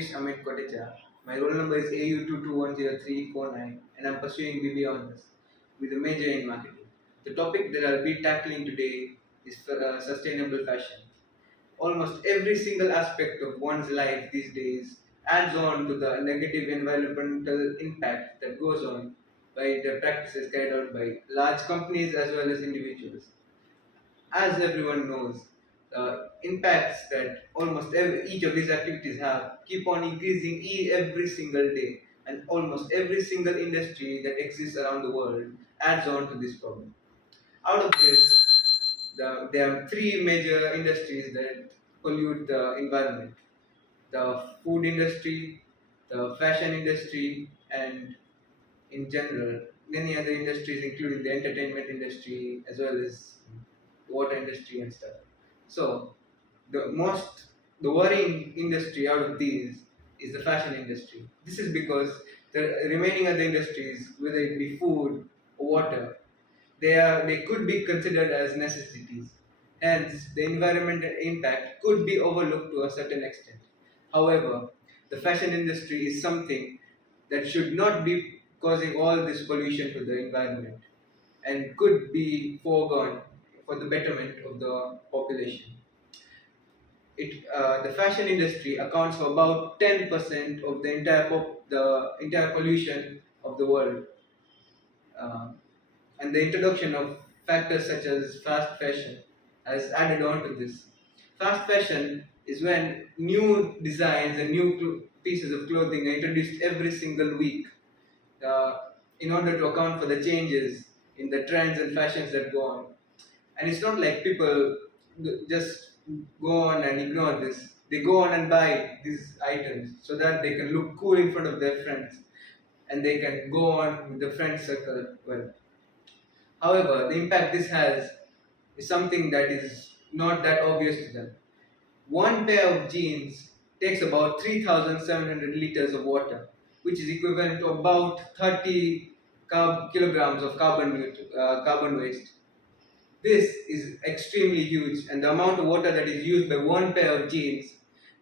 Kotecha. My roll number is AU221034 and I'm pursuing BBA honors with a major in marketing. The topic that I'll be tackling today is sustainable fashion. Almost every single aspect of one's life these days adds on to the negative environmental impact that goes on by the practices carried out by large companies as well as individuals. As everyone knows, the impacts that each of these activities have keep on increasing every single day, and almost every single industry that exists around the world adds on to this problem. Out of this, there are three major industries that pollute the environment: the food industry, the fashion industry, and in general, many other industries, including the entertainment industry as well as water industry and stuff. So the most the worrying industry out of these is the fashion industry. This is because the remaining other industries, whether it be food or water, they could be considered as necessities. Hence, the environmental impact could be overlooked to a certain extent. However, the fashion industry is something that should not be causing all this pollution to the environment and could be foregone for the betterment of the population. The fashion industry accounts for about 10% of the entire pollution of the world. Uh, and the introduction of factors such as fast fashion has added on to this. Fast fashion is when new designs and new pieces of clothing are introduced every single week uh, in order to account for the changes in the trends and fashions that go on. And it's not like people just go on and ignore this. They go on and buy these items so that they can look cool in front of their friends and they can go on with the friend circle well. However, the impact this has is something that is not that obvious to them. One pair of jeans takes about 3,700 liters of water, which is equivalent to about 30 kilograms of carbon waste. This is extremely huge, and the amount of water that is used by one pair of jeans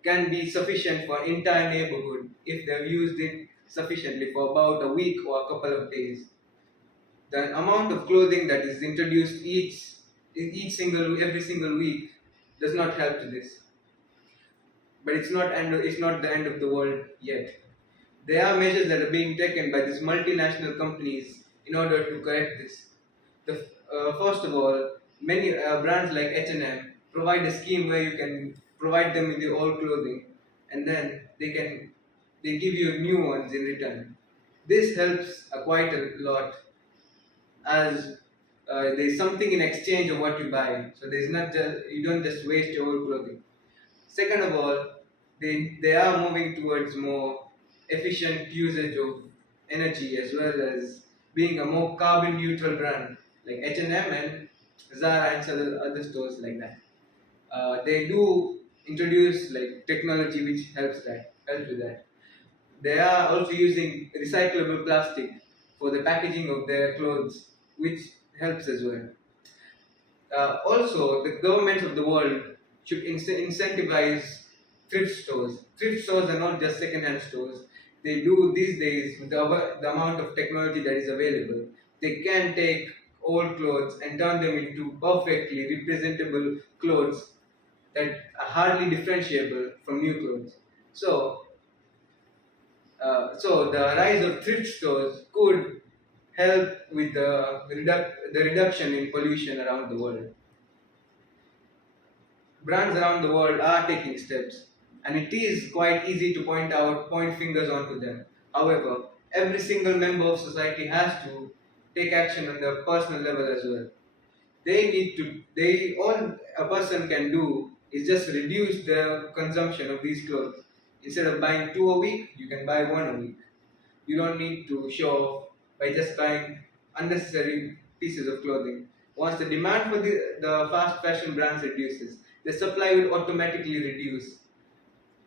can be sufficient for an entire neighborhood if they've used it sufficiently for about a week or a couple of days. The amount of clothing that is introduced every single week does not help to this. But it's not the end of the world yet. There are measures that are being taken by these multinational companies in order to correct this. First of all, many brands like H&M provide a scheme where you can provide them with your old clothing, and then they give you new ones in return. This helps quite a lot, as there's something in exchange of what you buy. So there's not just you don't just waste your old clothing. Second of all, they are moving towards more efficient usage of energy as well as being a more carbon neutral brand like H&M and Zara and other stores like that. They do introduce like technology which helps with that. They are also using recyclable plastic for the packaging of their clothes, which helps as well. Also, the governments of the world should incentivize thrift stores. Thrift stores are not just second-hand stores. They do these days with the amount of technology that is available. They can take old clothes and turn them into perfectly representable clothes that are hardly differentiable from new clothes. So the rise of thrift stores could help with the reduction in pollution around the world. Brands around the world are taking steps, and it is quite easy to point fingers onto them. However, every single member of society has to take action on their personal level as well. All a person can do is just reduce the consumption of these clothes. Instead of buying two a week, you can buy one a week. You don't need to show off by just buying unnecessary pieces of clothing. Once the demand for the fast fashion brands reduces, the supply will automatically reduce,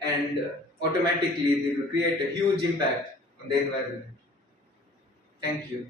and automatically they will create a huge impact on the environment. Thank you.